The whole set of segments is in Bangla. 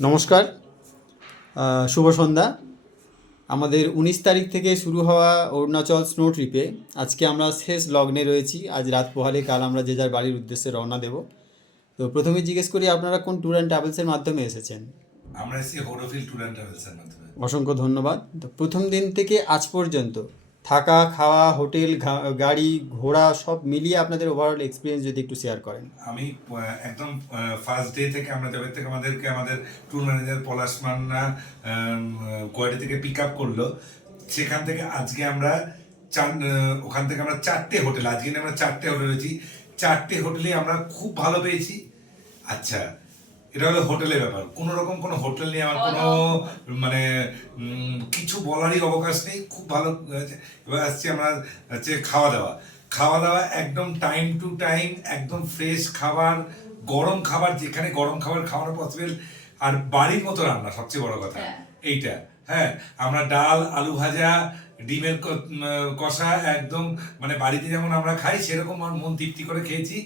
নমস্কার, শুভ সন্ধ্যা। আমাদের 19 তারিখ থেকে শুরু হওয়া অরুণাচল স্নো ট্রিপে আজকে আমরা শেষ লগ্নে রয়েছি। আজ রাত পোহালে কাল আমরা যে যার বাড়ির উদ্দেশ্যে রওনা দেব। তো প্রথমে জিজ্ঞেস করি, আপনারা কোন ট্যুর অ্যান্ড ট্রাভেলসের মাধ্যমে এসেছেন? আমরা এসেছি হোডোফিল ট্যুর অ্যান্ড ট্রাভেলসের মাধ্যমে। অসংখ্য ধন্যবাদ। তো প্রথম দিন থেকে আজ পর্যন্ত থাকা, খাওয়া, হোটেল, গাড়ি, ঘোড়া সব মিলিয়ে আপনাদের ওভারঅল এক্সপিরিয়েন্স যদি একটু শেয়ার করেন। আমি একদম ফার্স্ট ডে থেকে আমরা যাবে থেকে আমাদের ট্যুর ম্যানেজার পলাশ মান্না গুয়াহাটি থেকে পিক আপ করলো। সেখান থেকে আজকে আমরা ওখান থেকে আমরা 4টে হোটেল, আজকে আমরা 4টে হোটেল রয়েছি। 4টে হোটেলে আমরা খুব ভালো পেয়েছি। আচ্ছা, এটা হলো হোটেলের ব্যাপার। কোনো রকম কোনো হোটেল নিয়ে আমার কোনো মানে কিছু বলারই অবকাশ নেই। খুব ভালো হয়েছে। এবার আসছি আমরা হচ্ছে খাওয়া দাওয়া একদম টাইম টু টাইম, একদম ফ্রেশ খাবার, গরম খাবার, যেখানে গরম খাবার খাওয়ানো পসিবল, আর বাড়ির মতো রান্না, সবচেয়ে বড় কথা এইটা। হ্যাঁ, আমরা ডাল, আলু ভাজা, ডিমের কষা একদম মানে বাড়িতে যেমন আমরা খাই সেরকম মন তৃপ্তি করে খেয়েছি।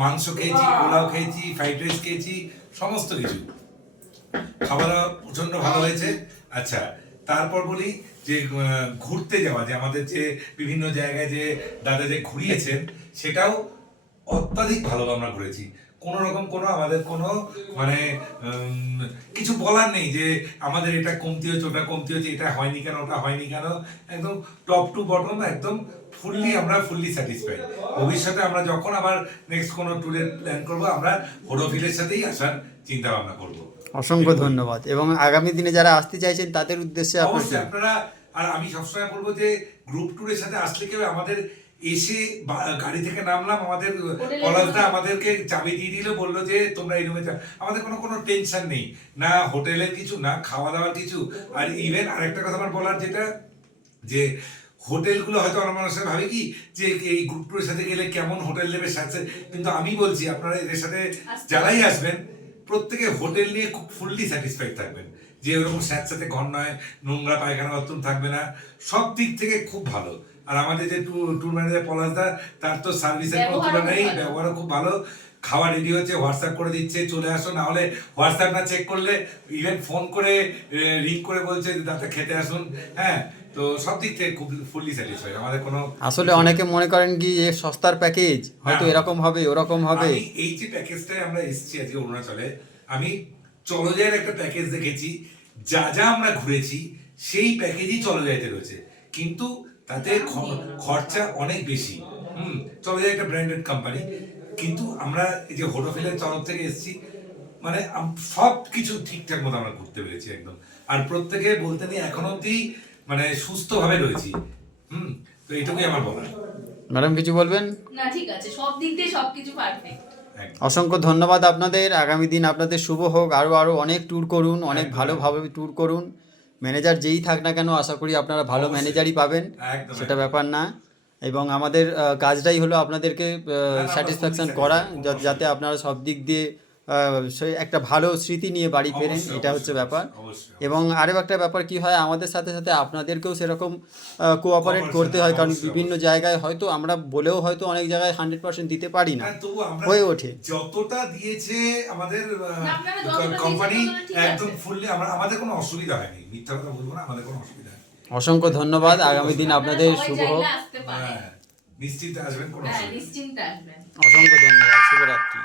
মাংস খেয়েছি, পোলাও খেয়েছি, ফ্রাইড রাইস খেয়েছি, সমস্ত কিছু। খাওয়া দাওয়া প্রচন্ড ভালো হয়েছে। আচ্ছা, তারপর বলি যে ঘুরতে যাওয়া, যে আমাদের যে বিভিন্ন জায়গায় যে দাদা যে ঘুরিয়েছেন, সেটাও অত্যাধিক ভালো আমরা ঘুরেছি। কোনো রকম কোনো আমাদের কোনো মানে কিছু বলার নেই যে আমাদের এটা কমতি হচ্ছে, ওটা কমতি হচ্ছে, এটা হয়নি কেন, ওটা হয়নি কেন। একদম টপ টু বটম একদম আমরা ফুললি স্যাটিসফাইড। ভবিষ্যতে আমরা যখন আবার নেক্সট কোনো ট্যুরের প্ল্যান করব, আমরা হোডোফিলের সাথেই আসার চিন্তা ভাবনা করব। অসংখ্য ধন্যবাদ। এবং আগামী দিনে যারা আসতে চাইছেন তাদের উদ্দেশ্যে অবশ্যই আপনারা, আর আমি সবসময় বলবো যে গ্রুপ ট্যুরের সাথে আসলে কেউ আমাদের এসে গাড়ি থেকে নামলাম, আমাদের পলাশদা আমাদেরকে চাবি দিয়ে দিল, বললো যে তোমরা এই রুমে যাও। আমাদের কোনো টেনশন নেই, না হোটেলের কিছু, না খাওয়া দাওয়ার কিছু। আর ইভেন আরেকটা কথা আমার বলার, যেটা যে হোটেলগুলো হয়তো অনেক মানুষের ভাবে কি যে এই গ্রুপ ট্যুরের সাথে গেলে কেমন হোটেল নেবে সাথে, কিন্তু আমি বলছি আপনারা এদের সাথে যারাই আসবেন প্রত্যেকে হোটেল নিয়ে খুব ফুললি স্যাটিসফাইড থাকবেন। যে ওরকম স্যাঁতস্যাঁতে ঘর নয়, নোংরা পায়খানা বাথরুম থাকবে না, সব দিক থেকে খুব ভালো। আর আমাদের যে ট্যুর ম্যানেজার পলাশদা, তার তো সার্ভিসের কোনো তুলনা নেই, ব্যবহারও খুব ভালো। খাওয়া রেডি হচ্ছে, হোয়াটসঅ্যাপ করে দিচ্ছে চলে আসো, না হলে হোয়াটসঅ্যাপ না চেক করলে ইভেন ফোন করে রিং করে বলছে দাদা খেতে আসুন। হ্যাঁ, তো সব দিক থেকে খুব ফুললি স্যাটিসফাইড। আমাদের কোনো আসলে অনেকে মনে করেন কি এ সস্তার প্যাকেজ, হয়তো এরকম হবে ওরকম হবে। এই যে প্যাকেজটায় আমরা এসেছি আজকে অরুণাচলে, আমি চলজায়ের একটা প্যাকেজ দেখেছি, যা যা আমরা ঘুরেছি সেই প্যাকেজই চলজাইতে রয়েছে, কিন্তু তাতে খরচা অনেক বেশি। চলজায় একটা ব্র্যান্ডেড কোম্পানি, কিন্তু আমরা এই যে হোডোফিলের তরফ থেকে এসেছি, মানে সব কিছু ঠিকঠাক মতো আমরা ঘুরতে পেরেছি একদম। আর প্রত্যেকে বলতে নিয়ে এখনো অব্দি মানে সুস্থভাবে রয়েছি। তো এইটুকুই আমার বলার। ম্যাডাম কিছু বলবেন? না, ঠিক আছে, সব দিক দিয়ে সবকিছু পারফেক্ট। অসংখ্য ধন্যবাদ আপনাদের। আগামী দিন আপনাদের শুভ হোক। আরও অনেক ট্যুর করুন, অনেক ভালোভাবে ট্যুর করুন। ম্যানেজার যেই থাক না কেন, আশা করি আপনারা ভালো ম্যানেজারই পাবেন, সেটা ব্যাপার না। এবং আমাদের কাজটাই হলো আপনাদেরকে স্যাটিসফ্যাকশান করা, যাতে আপনারা সব দিক দিয়ে সেই একটা ভালো স্মৃতি নিয়ে বাড়ি ফেরেন, এটা হচ্ছে ব্যাপার। এবং আরও একটা ব্যাপার কি হয়, আমাদের সাথে সাথে আপনাদেরকেও সেরকম কোঅপারেট করতে হয়, কারণ বিভিন্ন জায়গায় হয়তো আমরা বলেও হয়তো অনেক জায়গায় 100% দিতে পারি না, হয়ে ওঠে। যতটা দিয়েছে আমাদের কোম্পানি একদম ফুললি, আমাদের কোনো অসুবিধা হয়নি, মিথ্যা কথা বলবো না, আমাদের কোনো অসুবিধা নেই। অসংখ্য ধন্যবাদ। আগামী দিন আপনাদের শুভ হোক। নিশ্চিন্তে আসবেন, কোনো নিশ্চিন্তে আসবেন। অসংখ্য ধন্যবাদ। শুভরাত্রি।